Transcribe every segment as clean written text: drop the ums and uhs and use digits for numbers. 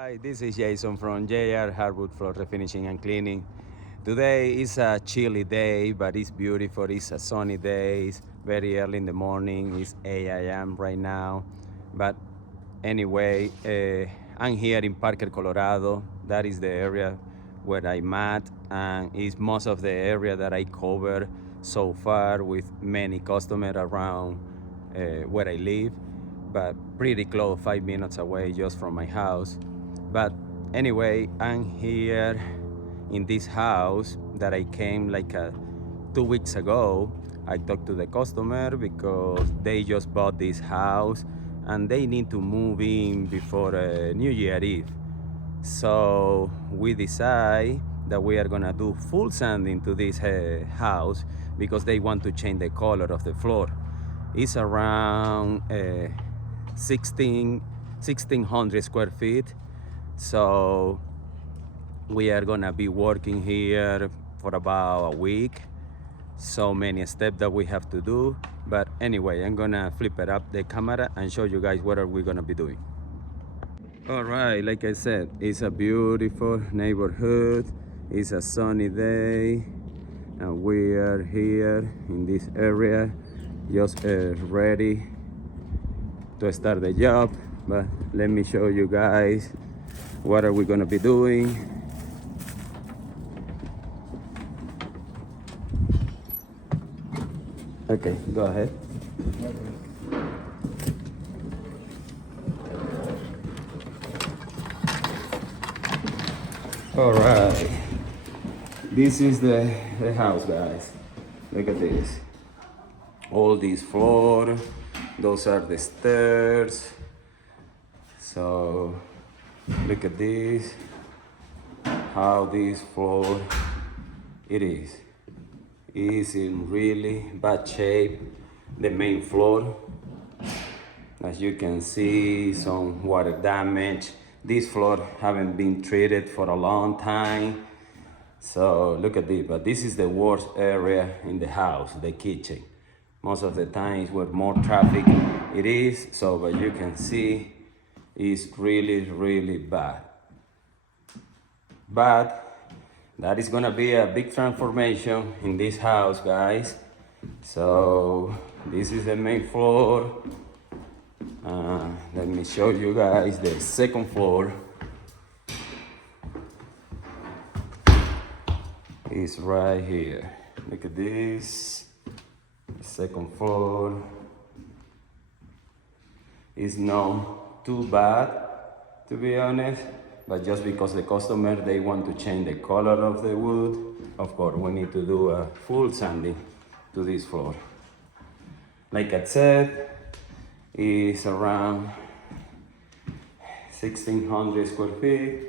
Hi, this is Jason from JR Hardwood Floor Refinishing and Cleaning. Today is a chilly day, but it's beautiful. It's a sunny day. It's very early in the morning. It's 8 a.m. right now. But anyway, I'm here in Parker, Colorado. That is the area where I'm at, and it's most of the area that I cover so far with many customers around where I live, but pretty close, 5 minutes away just from my house. But anyway, I'm here in this house that I came like 2 weeks ago. I talked to the customer because they just bought this house and they need to move in before New Year Eve. So we decide that we are gonna do full sanding to this house because they want to change the color of the floor. It's around 1,600 square feet. So we are gonna be working here for about a week. So many steps that we have to do. But anyway, I'm gonna flip it up the camera and show you guys what are we gonna be doing. All right, like I said, it's a beautiful neighborhood. It's a sunny day, and we are here in this area, just ready to start the job. But let me show you guys what are we gonna be doing. Okay, go ahead. All right, this is the house, guys. Look at this. All these floor, those are the stairs. So look at this, how this floor it is. It's in really bad shape. The main floor, as you can see, some water damage. This floor haven't been treated for a long time. So look at this, but this is the worst area in the house, the kitchen. Most of the times where more traffic it is, so but you can see it's really bad. But that is gonna be a big transformation in this house, guys. So this is the main floor. Let me show you guys the second floor. It's right here. Look at this. The second floor is not too bad, to be honest, but just because the customer, they want to change the color of the wood, of course we need to do a full sanding to this floor. Like I said, it's around 1,600 square feet.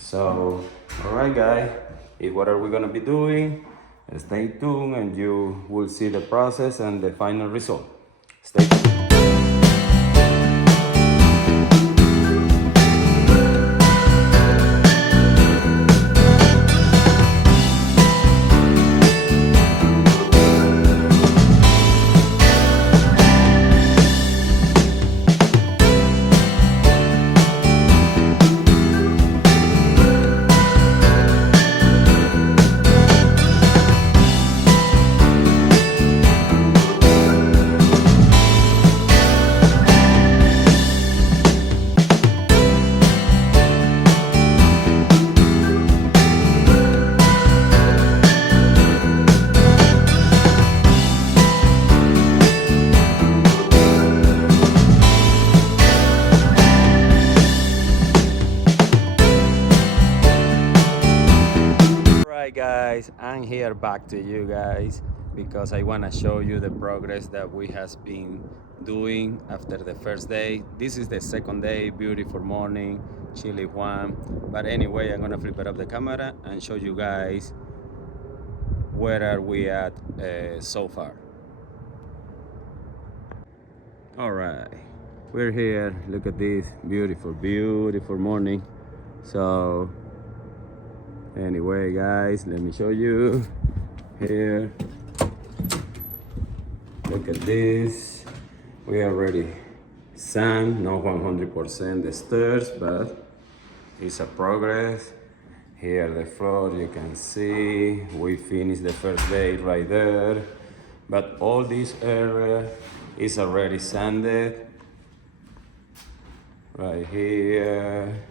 So all right, guys, what are we gonna be doing? Stay tuned and you will see the process and the final result. Stay tuned. Guys, I'm here back to you guys because I want to show you the progress that we has been doing after the first day. This is the second day, beautiful morning, chilly one. But anyway, I'm gonna flip it up the camera and show you guys where are we at so far. All right, we're here. Look at this beautiful morning. So anyway, guys, let me show you here. Look at this. We already sand, not 100% the stairs, but It's a progress. Here the floor, you can see we finished the first day right there, but all this area is already sanded. Right here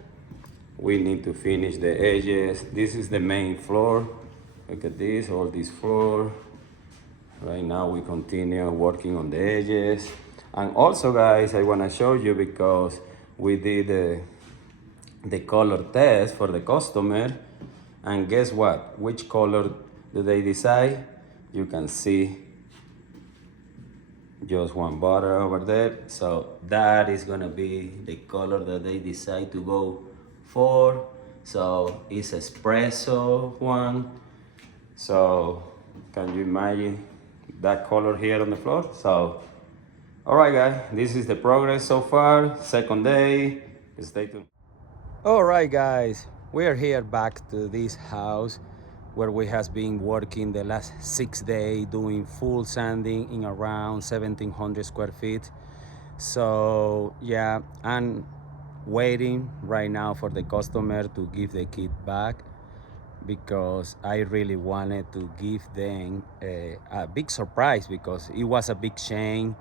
we need to finish the edges. This is the main floor. Look at this, all this floor. Right now we continue working on the edges. And also guys, I want to show you, because we did the color test for the customer, and guess what, which color do they decide? You can see just one bottle over there, so that is gonna be the color that they decide to go for. So it's espresso one. So can you imagine that color here on the floor? So all right guys, this is the progress so far, second day. Stay tuned. All right guys, we are here back to this house where we has been working the last 6 days doing full sanding in around 1700 square feet. So yeah, I'm waiting right now for the customer to give the kit back, because I really wanted to give them a big surprise, because it was a big change.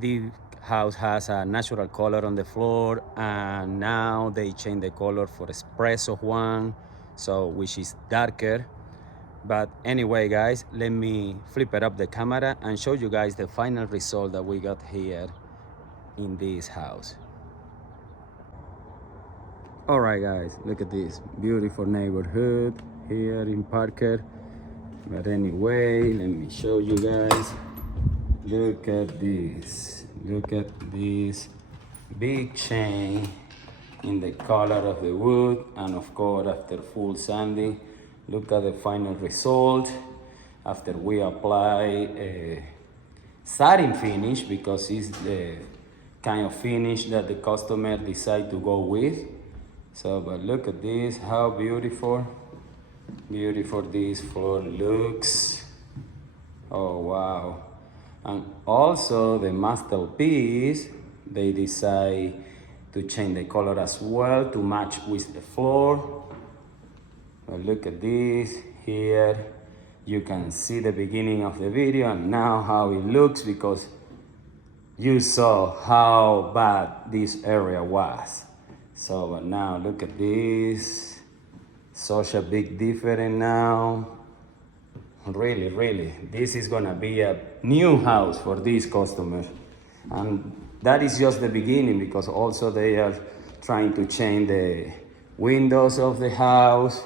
The house has a natural color on the floor, and now they changed the color for espresso one, so which is darker. But anyway guys, let me flip it up the camera and show you guys the final result that we got here in this house. All right guys, look at this beautiful neighborhood here in Parker. But anyway, let me show you guys. Look at this. Look at this big change in the color of the wood, and of course after full sanding, look at the final result after we apply a satin finish, because it's the kind of finish that the customer decide to go with. So but look at this, how beautiful this floor looks. Oh wow. And also the masterpiece, they decide to change the color as well to match with the floor. But look at this here. You can see the beginning of the video and now how it looks, because you saw how bad this area was. So but now look at this. Such a big difference now. Really, this is gonna be a new house for these customers. And that is just the beginning, because also they are trying to change the windows of the house,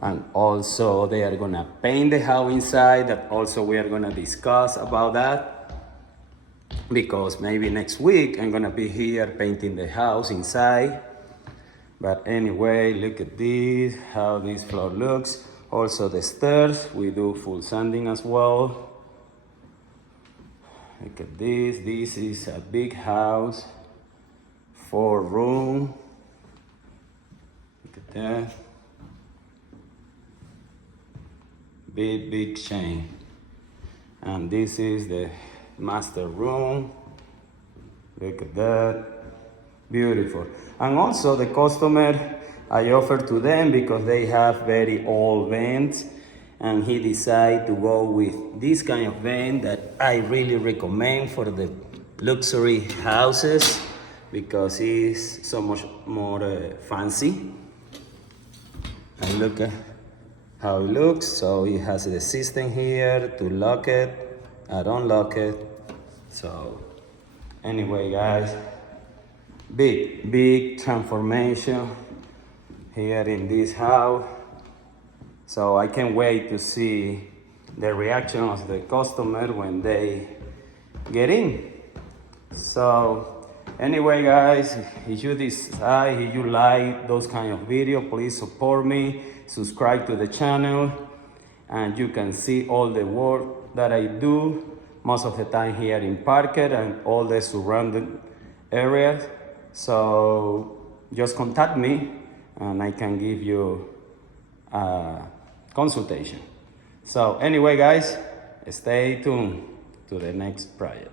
and also they are gonna paint the house inside. That also we are gonna discuss about that, because maybe next week I'm gonna be here painting the house inside. But anyway, look at this, how this floor looks. Also the stairs, we do full sanding as well. Look at this is a big house, 4-room. Look at that. Big change. And this is the master room. Look at that, beautiful. And also the customer, I offered to them, because they have very old vents, and he decided to go with this kind of vent that I really recommend for the luxury houses, because it's so much more fancy. And look at how it looks. So it has the system here to lock it and unlock it. So anyway guys, big transformation here in this house. So I can't wait to see the reaction of the customer when they get in. So anyway guys, if you decide, if you like those kind of videos, please support me, subscribe to the channel, and you can see all the work that I do most of the time here in Parker and all the surrounding areas. So just contact me and I can give you a consultation. So anyway guys, stay tuned to the next project.